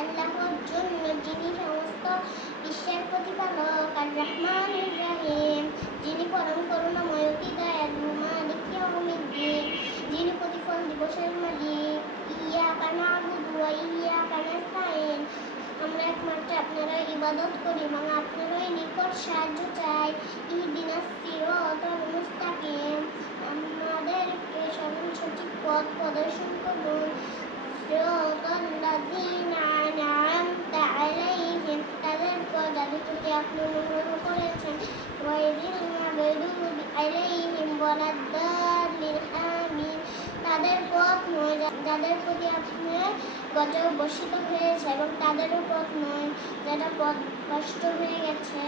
আল্লাহর জন্য যিনি সমস্ত বিশ্বের প্রতিপালক আর রহমান ইব্রাহিম যিনি পরম করুণা অতি দয়ালু মালিক যিনি প্রতিফল দিবসের মালিক। ইয়া কানা বুধুয়া ইয়া কানা সাইন আমরা একমাত্র আপনারা ইবাদত করি, এবং আপনারাই নিকট সাহায্য চাই। ইহদিনা সিরাত মুস্তাকিম। আমাদেরকে সঠিক পথ প্রদর্শন করুন। আপনি করেছেন তাদের পথ নয় যাদের প্রতি আপনি গজব বর্ষিত হয়েছে এবং তাদেরও পথ নয় যারা পথ নষ্ট হয়ে গেছে।